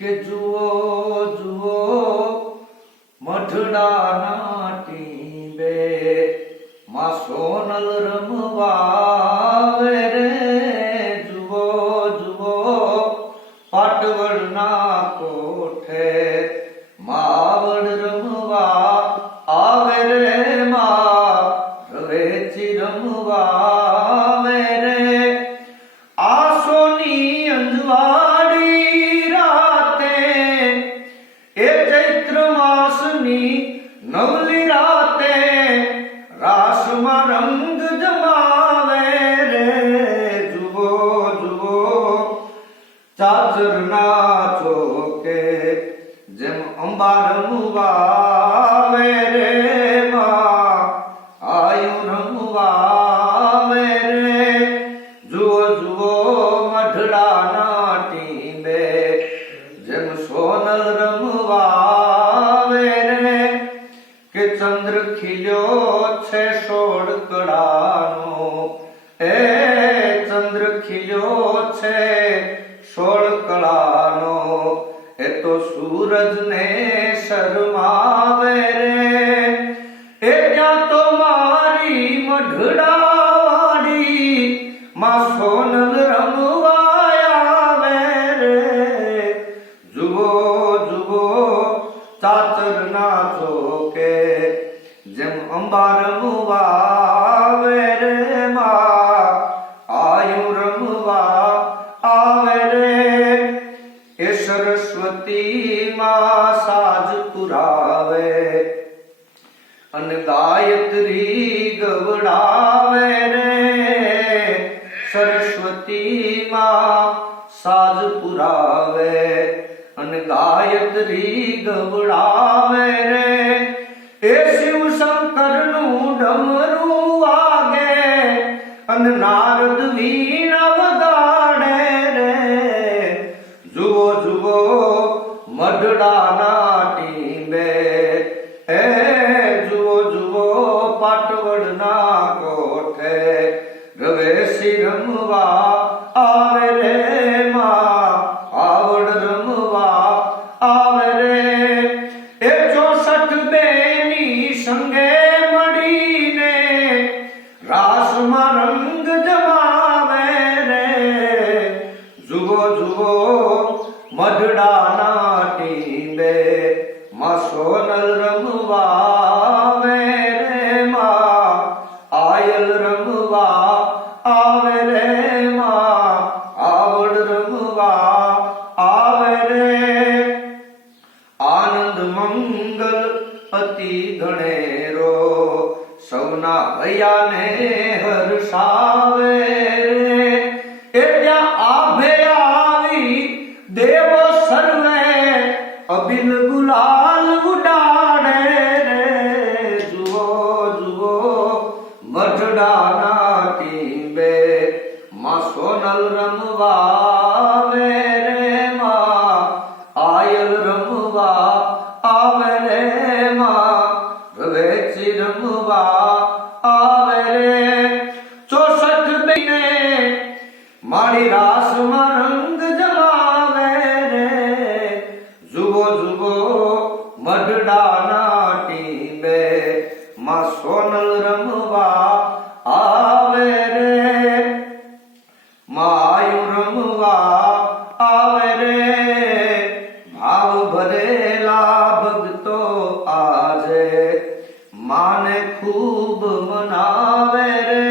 કે જુઓ જુઓ મઢડાના ટીંબે માં સોનલ રમવા આવે રે. જુઓ જુઓ પાટવડના કોઠે માવડ રમવા આવે રે. માં રવેચી રમવા આવે રે. આસોની અંજવાડી રાતે એ ચૈત્ર માસની નવલી રાતે રાસમાં રંગ જમાવે રે. જુઓ જુઓ ચાચરના ચોકે જેમ અંબા રમવા આવે રે. માં આયુ રમવા આવે રે. જુઓ જુઓ મઢડાના ટીંબે જેમ સોનલ રમવા આવે રે. કે ચંદ્ર ખીલ્યો છે 16 કળાનો, એ ચંદ્ર ખીલ્યો છે 16 કળાનો. એ તો સૂરજને શરમાવે રે. એ ત્યાં તો મારી મઢડાવાડી માં સોનલ રમવા આવે રે. જુઓ જુઓ ચાચરના ચોકે જેમ અંબા રમવા આવે રે. માં આયુ રમવા આવે રે. એ સરસ્વતી માં સાજ પુરાવે અને ગાયત્રી ગવડાવે રે. સરસ્વતી માં સાજ પુરાવે અને ગાયત્રી ગવડાવે રે. એ શિવ શંકર નું ડમરું વાગે અને નારદ વીણા વગાડે રે. જુઓ જુઓ મઢડાના ટીંબે એ જુઓ જુઓ પાટવડના કોઠે રવેશી રમવા આવે રે. માં આવડ રમવા આવે રે. એ 64 બેની સંગે મળીને રાસમાં રંગ જમાવે રે. જુઓ જુઓ મઢડાના ટીંબે માં સોનલ રમવા આવે રે. માં આયલ રમવા આવે રે. માં આવડ રમવા આવે રે. આનંદ મંગલ અતિ ગણેરો સૌના હૈયાને હર્ષાવે રે. એ ત્યાં આભે આવી દેવ સર્વે અબિલ ગુલાલ ઉડાડે રે. જુઓ જુઓ મઢડાના ટીંબે માં સોનલ રમવા આવે રે. માં આયલ રમવા આવે રે. માં રવેચી રમવા આવે રે. 64 બેને મારી રાસમાં રંગ જમાવે રે. જુઓ જુઓ મઢડાના ટીંબે માં સોનલ રમવા આવે રે. માયુ રમવા આવે રે. ભાવ ભરેલા ભક્તો આજે માને ખૂબ મનાવે રે.